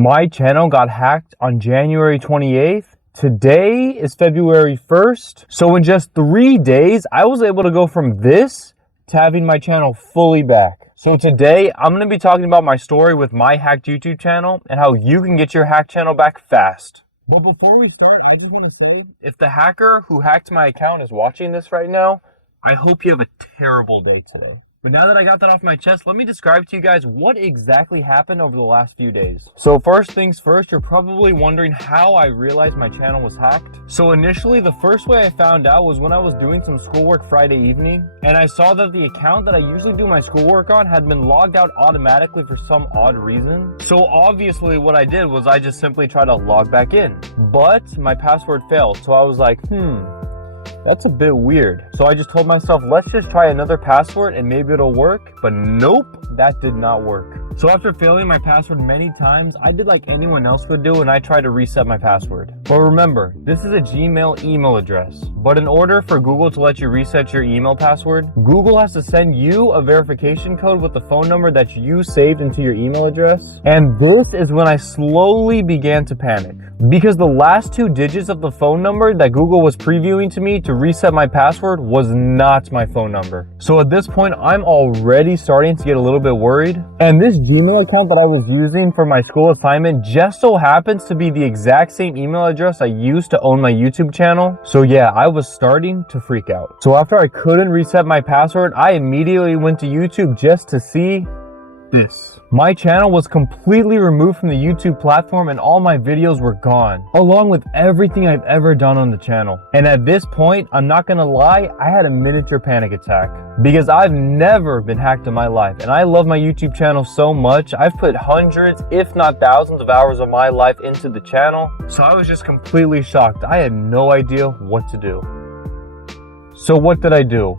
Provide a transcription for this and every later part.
My channel got hacked on January 28th. Today is February 1st. So in just 3 days, I was able to go from this to having my channel fully back. So today, I'm going to be talking about my story with my hacked YouTube channel and how you can get your hacked channel back fast. But before we start, I just want to say, if the hacker who hacked my account is watching this right now, I hope you have a terrible day today. But now that I got that off my chest, let me describe to you guys what exactly happened over the last few days. So first things first, you're probably wondering how I realized my channel was hacked. So initially, the first way I found out was when I was doing some schoolwork Friday evening, and I saw that the account that I usually do my schoolwork on had been logged out automatically for some odd reason. So obviously what I did was I just simply tried to log back in, but my password failed. So I was like, that's a bit weird. So I just told myself, let's just try another password and maybe it'll work. But nope, that did not work. So after failing my password many times, I did like anyone else would do and I tried to reset my password. But remember, this is a Gmail email address. But in order for Google to let you reset your email password, Google has to send you a verification code with the phone number that you saved into your email address. And this is when I slowly began to panic, because the last 2 digits of the phone number that Google was previewing to me to reset my password was not my phone number. So at this point, I'm already starting to get a little bit worried. And this Gmail account that I was using for my school assignment just so happens to be the exact same email address I used to own my YouTube channel. So yeah, I was starting to freak out. So after I couldn't reset my password, I immediately went to YouTube just to see this. My channel was completely removed from the YouTube platform and all my videos were gone, along with everything I've ever done on the channel. And at this point, I'm not gonna lie, I had a miniature panic attack, because I've never been hacked in my life and I love my YouTube channel so much. I've put hundreds, if not thousands of hours of my life into the channel. So I was just completely shocked. I had no idea what to do. So what did I do?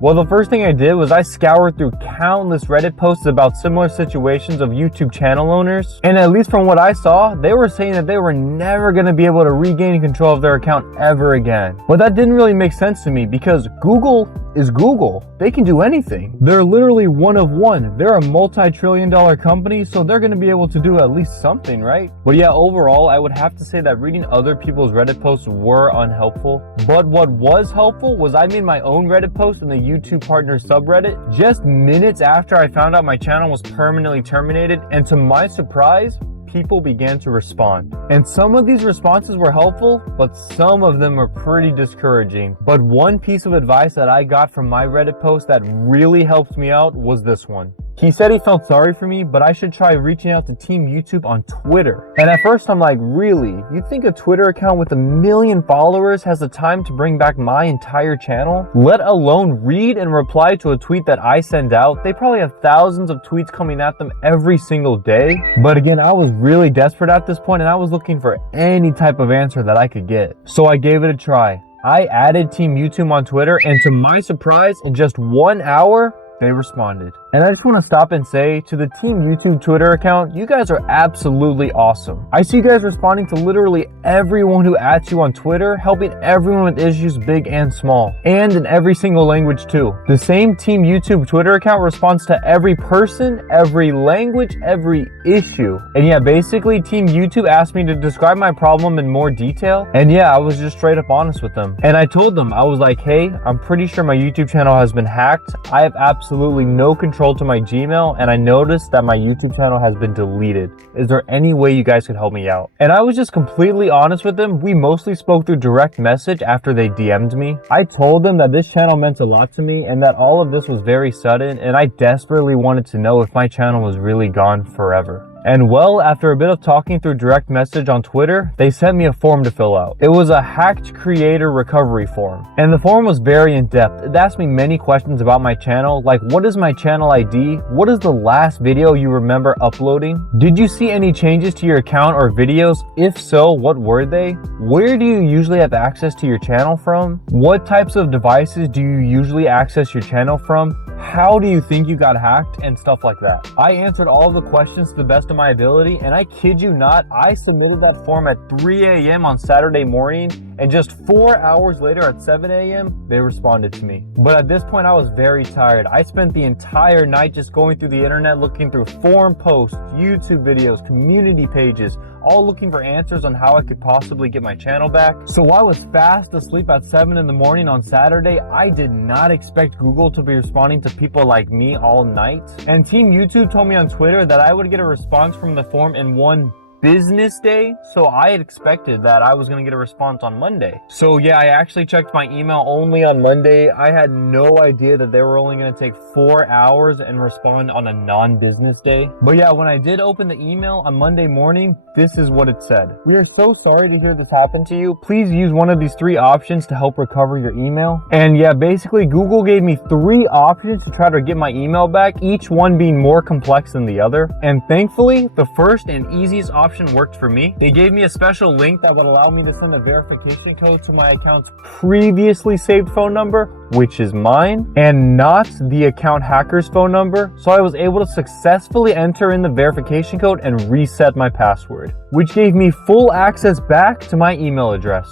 Well, the first thing I did was I scoured through countless Reddit posts about similar situations of YouTube channel owners. And at least from what I saw, they were saying that they were never going to be able to regain control of their account ever again. But that didn't really make sense to me, because Google is Google. They can do anything. They're literally one of one. They're a multi-trillion-dollar company, so they're going to be able to do at least something, right? But yeah, overall, I would have to say that reading other people's Reddit posts were unhelpful. But what was helpful was I made my own Reddit post in the YouTube Partners subreddit just minutes after I found out my channel was permanently terminated, and to my surprise, people began to respond. And some of these responses were helpful, but some of them were pretty discouraging. But one piece of advice that I got from my Reddit post that really helped me out was this one. He said he felt sorry for me, but I should try reaching out to Team YouTube on Twitter. And at first I'm like, really? You think a Twitter account with 1 million followers has the time to bring back my entire channel? Let alone read and reply to a tweet that I send out. They probably have thousands of tweets coming at them every single day. But again, I was really desperate at this point and I was looking for any type of answer that I could get. So I gave it a try. I added Team YouTube on Twitter, and to my surprise, in just 1 hour, they responded. And I just want to stop and say to the Team YouTube Twitter account, you guys are absolutely awesome. I see you guys responding to literally everyone who adds you on Twitter, helping everyone with issues big and small, and in every single language too. The same Team YouTube Twitter account responds to every person, every language, every issue. And yeah, basically Team YouTube asked me to describe my problem in more detail. And yeah, I was just straight up honest with them. And I told them, I was like, hey, I'm pretty sure my YouTube channel has been hacked. I have absolutely no control to my Gmail, and I noticed that my YouTube channel has been deleted. Is there any way you guys could help me out? And I was just completely honest with them. We mostly spoke through direct message after they DM'd me. I told them that this channel meant a lot to me and that all of this was very sudden, and I desperately wanted to know if my channel was really gone forever. And well, after a bit of talking through direct message on Twitter, they sent me a form to fill out. It was a hacked creator recovery form. And the form was very in-depth. It asked me many questions about my channel, like what is my channel ID? What is the last video you remember uploading? Did you see any changes to your account or videos? If so, what were they? Where do you usually have access to your channel from? What types of devices do you usually access your channel from? How do you think you got hacked? And stuff like that. I answered all of the questions to the best of my ability, and I kid you not, I submitted that form at 3 a.m. on Saturday morning, and just 4 hours later at 7 a.m., they responded to me. But at this point, I was very tired. I spent the entire night just going through the internet, looking through forum posts, YouTube videos, community pages, all looking for answers on how I could possibly get my channel back. So I was fast asleep at 7 in the morning on Saturday. I did not expect Google to be responding to people like me all night. And Team YouTube told me on Twitter that I would get a response from the forum in one business day, so I had expected that I was going to get a response on Monday. So yeah, I actually checked my email only on Monday. I had no idea that they were only going to take 4 hours and respond on a non-business day. But yeah, when I did open the email on Monday morning, this is what it said. "We are so sorry to hear this happen to you. Please use one of these 3 options to help recover your email." And yeah, basically Google gave me 3 options to try to get my email back, each one being more complex than the other. And thankfully, the first and easiest option worked for me. They gave me a special link that would allow me to send a verification code to my account's previously saved phone number, which is mine, and not the account hacker's phone number. So I was able to successfully enter in the verification code and reset my password, which gave me full access back to my email address.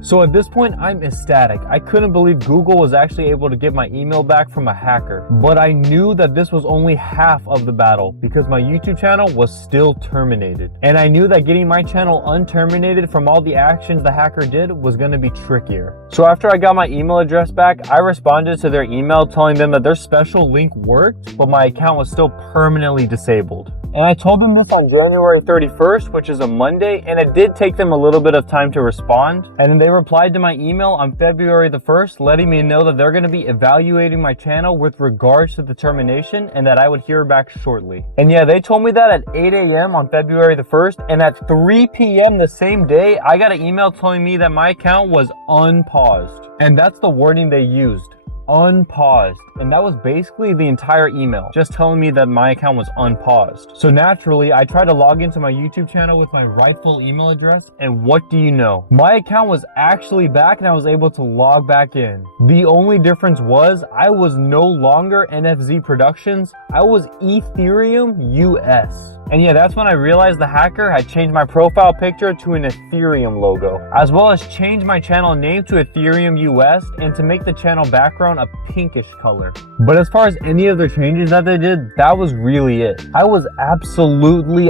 So at this point, I'm ecstatic. I couldn't believe Google was actually able to get my email back from a hacker. But I knew that this was only half of the battle because my YouTube channel was still terminated. And I knew that getting my channel unterminated from all the actions the hacker did was going to be trickier. So after I got my email address back, I responded to their email telling them that their special link worked, but my account was still permanently disabled. And I told them this on January 31st, which is a Monday, and it did take them a little bit of time to respond. And then they replied to my email on February the 1st, letting me know that they're going to be evaluating my channel with regards to the termination and that I would hear back shortly. And yeah, they told me that at 8 a.m. on February the 1st, and at 3 p.m. the same day, I got an email telling me that my account was unpaused. And that's the wording they used. Unpaused. And that was basically the entire email, just telling me that my account was unpaused. So naturally, I tried to log into my YouTube channel with my rightful email address, and what do you know? My account was actually back and I was able to log back in. The only difference was I was no longer NFZ Productions, I was Ethereum US. And yeah, that's when I realized the hacker had changed my profile picture to an Ethereum logo, as well as changed my channel name to Ethereum US and to make the channel background a pinkish color. But as far as any of the changes that they did, that was really it. I was absolutely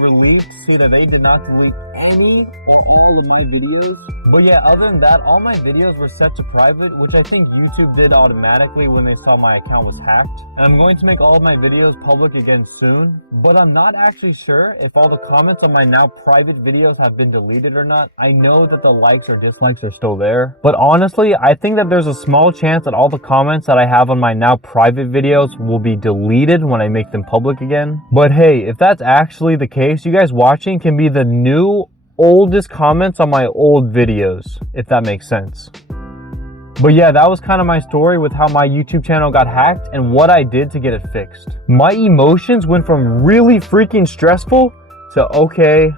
relieved to see that they did not delete any or all of my videos. But yeah, other than that, all my videos were set to private, which I think YouTube did automatically when they saw my account was hacked. And I'm going to make all of my videos public again soon, but I'm not actually sure if all the comments on my now private videos have been deleted or not. I know that the likes or dislikes are still there, but honestly, I think that there's a small chance that all the comments that I have on my now private videos will be deleted when I make them public again. But hey, if that's actually the case, you guys watching can be the new oldest comments on my old videos, if that makes sense. But yeah, that was kind of my story with how my YouTube channel got hacked and what I did to get it fixed. My emotions went from really freaking stressful to okay,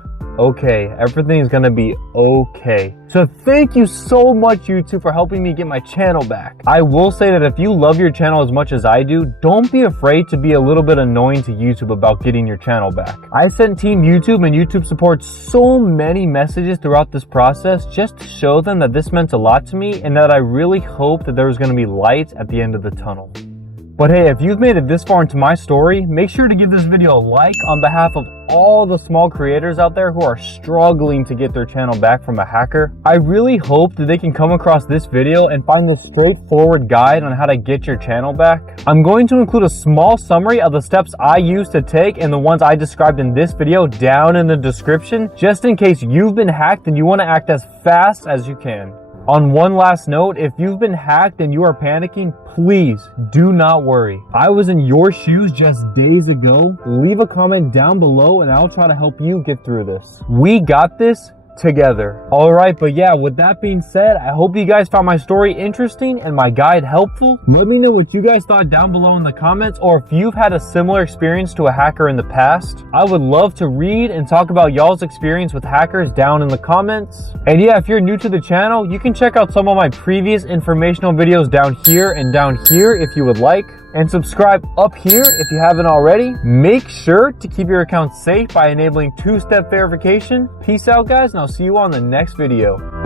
everything is gonna be okay. So thank you so much, YouTube, for helping me get my channel back. I will say that if you love your channel as much as I do, don't be afraid to be a little bit annoying to YouTube about getting your channel back. I sent Team YouTube and YouTube support so many messages throughout this process just to show them that this meant a lot to me and that I really hope that there was gonna be light at the end of the tunnel. But hey, if you've made it this far into my story, make sure to give this video a like on behalf of all the small creators out there who are struggling to get their channel back from a hacker. I really hope that they can come across this video and find this straightforward guide on how to get your channel back. I'm going to include a small summary of the steps I used to take and the ones I described in this video down in the description, just in case you've been hacked and you want to act as fast as you can. On one last note, if you've been hacked and you are panicking, please do not worry. I was in your shoes just days ago. Leave a comment down below and I'll try to help you get through this. We got this together. All right, but yeah, with that being said, I hope you guys found my story interesting and my guide helpful. Let me know what you guys thought down below in the comments, or if you've had a similar experience to a hacker in the past. I would love to read and talk about y'all's experience with hackers down in the comments. And yeah, if you're new to the channel, you can check out some of my previous informational videos down here and down here if you would like. and subscribe up here if you haven't already. Make sure to keep your account safe by enabling two-step verification. Peace out, guys, and I'll see you on the next video.